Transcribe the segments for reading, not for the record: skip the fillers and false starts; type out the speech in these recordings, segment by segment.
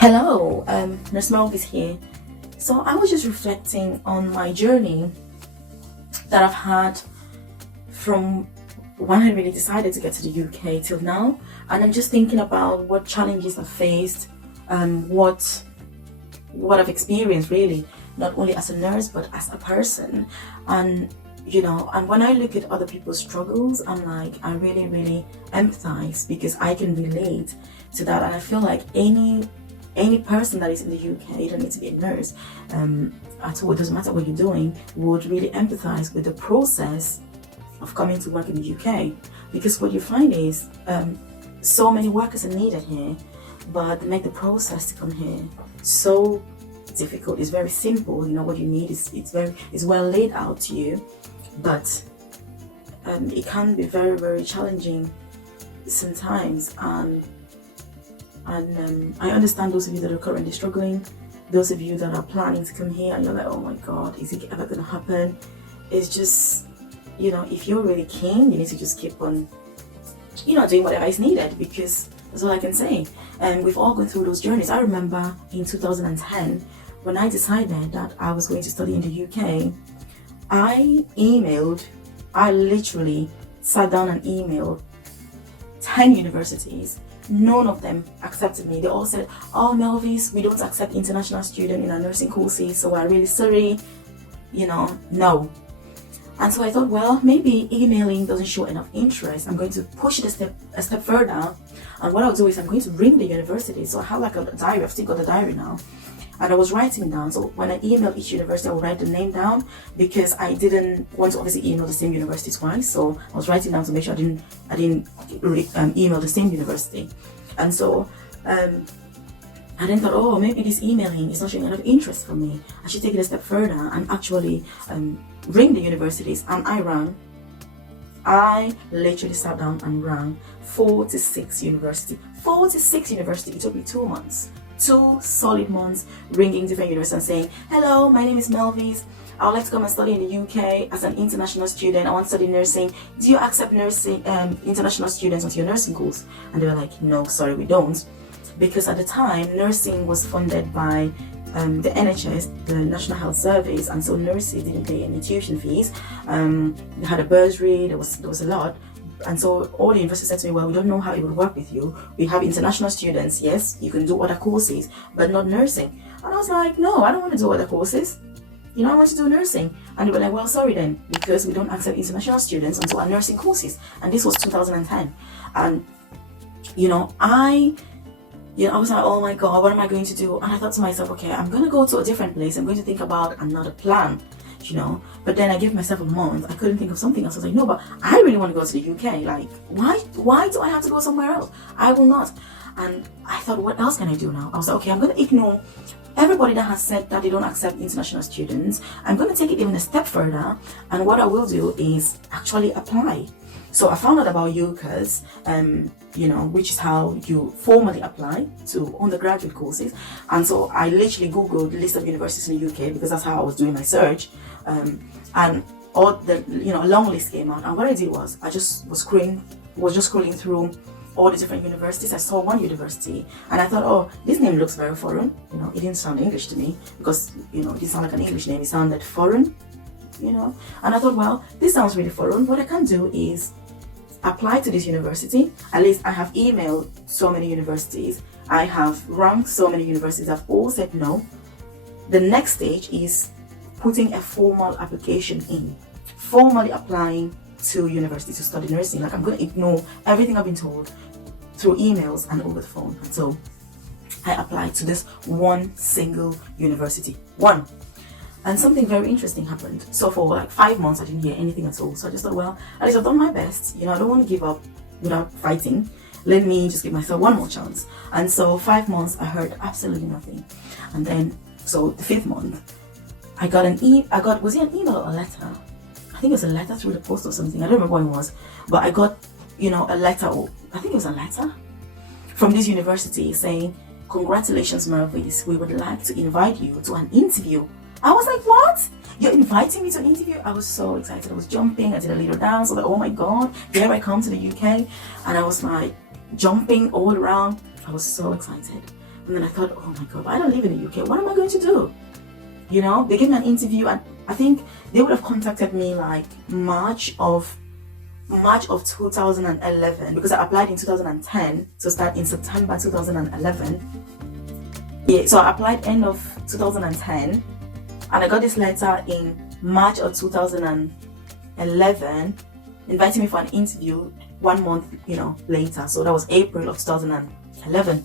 Hello, Nurse Melvis here. So I was just reflecting on my journey that I've had from when I really decided to get to the UK till now, and I'm just thinking about what challenges I've faced, what I've experienced really, not only as a nurse but as a person, and and when I look at other people's struggles, I'm like, I really empathize because I can relate to that, and I feel like any person that is in the UK, you don't need to be a nurse at all, it doesn't matter what you're doing, would really empathize with the process of coming to work in the UK. Because what you find is so many workers are needed here, but they make the process to come here so difficult. It's very simple, what you need is it's well laid out to you, but it can be very challenging sometimes. And I understand those of you that are currently struggling, those of you that are planning to come here and you're like, oh my god, is it ever going to happen? It's just, if you're really keen, you need to just keep on, doing whatever is needed, because that's all I can say. And we've all gone through those journeys. I remember in 2010, when I decided that I was going to study in the UK, I literally sat down and emailed 10 universities. None of them accepted me. They all said, oh Melvis, we don't accept international students in our nursing courses, so we're really sorry, no. And so I thought, well, maybe emailing doesn't show enough interest. I'm going to push it a step further, and what I'll do is I'm going to ring the university. So I have like a diary. I've still got the diary now, and I was writing down. So when I email each university, I would write the name down, because I didn't want to obviously email the same university twice. So I was writing down to make sure I didn't email the same university. And so I then thought, oh, maybe this emailing is not showing enough interest for me. I should take it a step further and actually ring the universities. And I literally sat down and rang 46 universities. 46 universities. It took me 2 months. 2 solid months ringing different universities and saying, hello, my name is Melvis. I would like to come and study in the UK as an international student. I want to study nursing. Do you accept nursing international students onto your nursing course? And they were like, no, sorry, we don't. Because at the time, nursing was funded by the NHS, the National Health Service, and so nurses didn't pay any tuition fees. They had a bursary, there was a lot. And so all the universities said to me, well, we don't know how it would work with you. We have international students, yes, you can do other courses, but not nursing. And I was like, no, I don't want to do other courses. I want to do nursing. And they were like, well, sorry then, because we don't accept international students onto our nursing courses. And this was 2010. And, I was like, oh my god, what am I going to do? And I thought to myself, okay, I'm going to go to a different place. I'm going to think about another plan. But then I gave myself a month. I couldn't think of something else. I was like, no, but I really want to go to the UK. Like, why do I have to go somewhere else? I will not. And I thought, what else can I do now? I was like, okay, I'm going to ignore everybody that has said that they don't accept international students. I'm going to take it even a step further. And what I will do is actually apply. So I found out about UCAS, which is how you formally apply to undergraduate courses. And so I literally Googled the list of universities in the UK, because that's how I was doing my search. And all the, a long list came out. And what I did was, I just was scrolling through all the different universities. I saw one university and I thought, oh, this name looks very foreign. It didn't sound English to me, because, it didn't sound like an English name. It sounded foreign, And I thought, well, this sounds really foreign. What I can do is apply to this university. At least I have emailed so many universities. I have ranked so many universities. I've all said no. The next stage is putting a formal application in. Formally applying to university to study nursing. Like, I'm going to ignore everything I've been told through emails and over the phone. And so I applied to this one single university. One. And something very interesting happened. So for like 5 months, I didn't hear anything at all. So I just thought, well, at least I've done my best. I don't want to give up without fighting. Let me just give myself one more chance. And so 5 months, I heard absolutely nothing. And then, so the 5th month, I got was it an email or a letter? I think it was a letter through the post or something. I don't remember what it was. But I got, a letter, or I think it was a letter from this university saying, congratulations, Melvis, we would like to invite you to an interview. I was like, what? You're inviting me to an interview? I was so excited. I was jumping. I did a little dance. I was like, oh my god, here I come to the UK. And I was like jumping all around. I was so excited. And then I thought, oh my God, I don't live in the UK. What am I going to do? You know, they gave me an interview, and I think they would have contacted me like March of 2011, because I applied in 2010 to start in September 2011. Yeah, so I applied end of 2010, and I got this letter in March of 2011 inviting me for an interview 1 month, later. So that was April of 2011.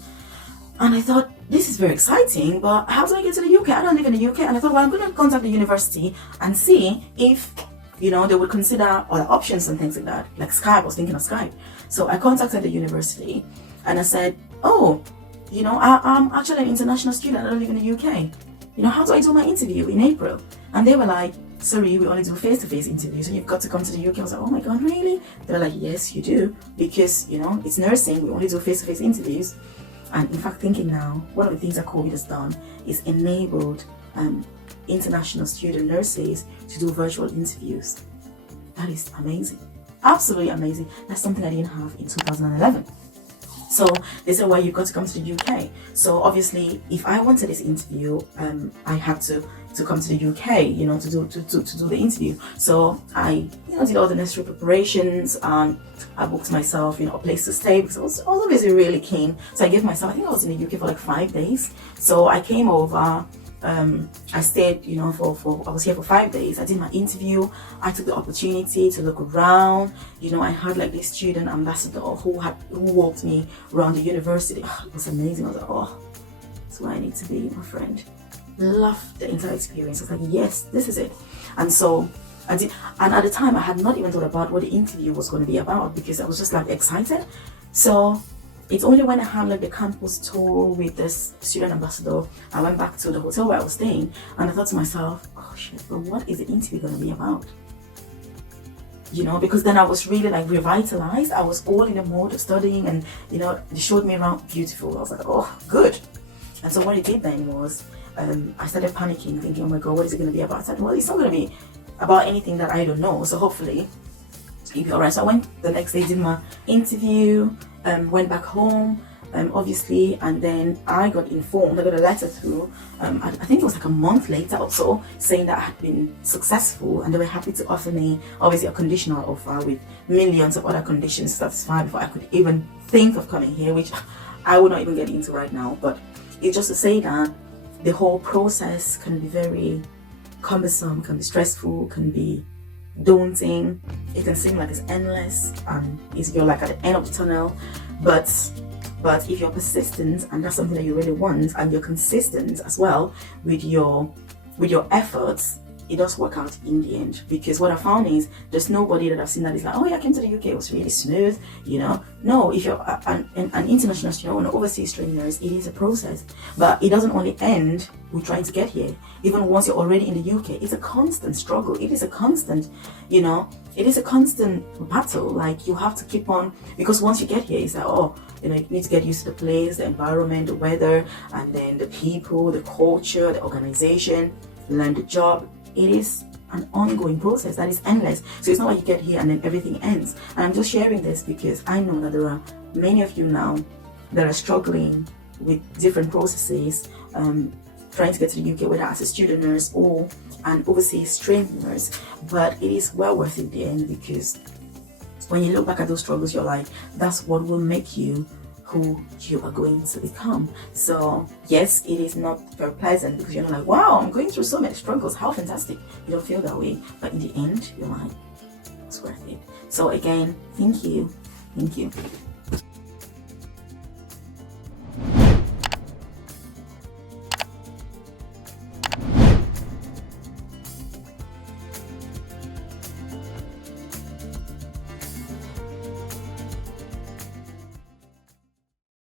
And I thought, this is very exciting, but how do I get to the UK? I don't live in the UK. And I thought, well, I'm going to contact the university and see if, they would consider other options and things like that. Like Skype, I was thinking of Skype. So I contacted the university and I said, oh, I'm actually an international student. I don't live in the UK. How do I do my interview in April? And they were like, sorry, we only do face-to-face interviews, so you've got to come to the UK. I was like, oh my God, really? They were like, yes, you do, because, it's nursing. We only do face-to-face interviews. And in fact, thinking now, one of the things that COVID has done is enabled international student nurses to do virtual interviews. That is amazing. Absolutely amazing. That's something I didn't have in 2011. So they said, well, you've got to come to the UK. So obviously, if I wanted this interview, I had to come to the UK, to do the interview. So I, did all the necessary preparations, and I booked myself, a place to stay, because I was obviously really keen. So I gave myself, I think I was in the UK for like 5 days. So I came over. I stayed, I was here for 5 days. I did my interview. I took the opportunity to look around. I had like this student ambassador who walked me around the university. It was amazing. I was like, oh, that's where I need to be, my friend. Loved the entire experience. I was like, yes, this is it. And so I did. And at the time, I had not even thought about what the interview was going to be about, because I was just like excited. So it's only when I had like the campus tour with this student ambassador, I went back to the hotel where I was staying, and I thought to myself, oh shit, but what is the interview going to be about? Because then I was really like revitalized. I was all in the mode of studying, and they showed me around beautiful. I was like, oh, good. And so what it did then was, I started panicking, thinking, oh my God, what is it going to be about? I said, well, it's not going to be about anything that I don't know, so hopefully it'll be alright. So I went the next day, did my interview, went back home, obviously, and then I got informed. I got a letter through, I think it was like a month later or so, saying that I had been successful, and they were happy to offer me, obviously, a conditional offer with millions of other conditions satisfied before I could even think of coming here, which I would not even get into right now. But it's just to say that the whole process can be very cumbersome, can be stressful, can be daunting. It can seem like it's endless, and you're like at the end of the tunnel. But if you're persistent, and that's something that you really want, and you're consistent as well with your efforts, it does work out in the end. Because what I found is, there's nobody that I've seen that is like, oh yeah, I came to the UK, it was really smooth, No, if you're an international student, an overseas trainers, it is a process. But it doesn't only end with trying to get here. Even once you're already in the UK, it's a constant struggle. It is a constant, it is a constant battle. Like, you have to keep on, because once you get here, it's like, oh, you need to get used to the place, the environment, the weather, and then the people, the culture, the organization, learn the job. It is an ongoing process that is endless. So it's not like you get here and then everything ends. And I'm just sharing this because I know that there are many of you now that are struggling with different processes, trying to get to the UK, whether as a student nurse or an overseas trained nurse. But it is well worth it in the end, because when you look back at those struggles, you're like, that's what will make you who you are going to become. So yes, it is not very pleasant, because you're not like, wow, I'm going through so many struggles, how fantastic. You don't feel that way, but in the end, you're like, it's worth it. So again, thank you.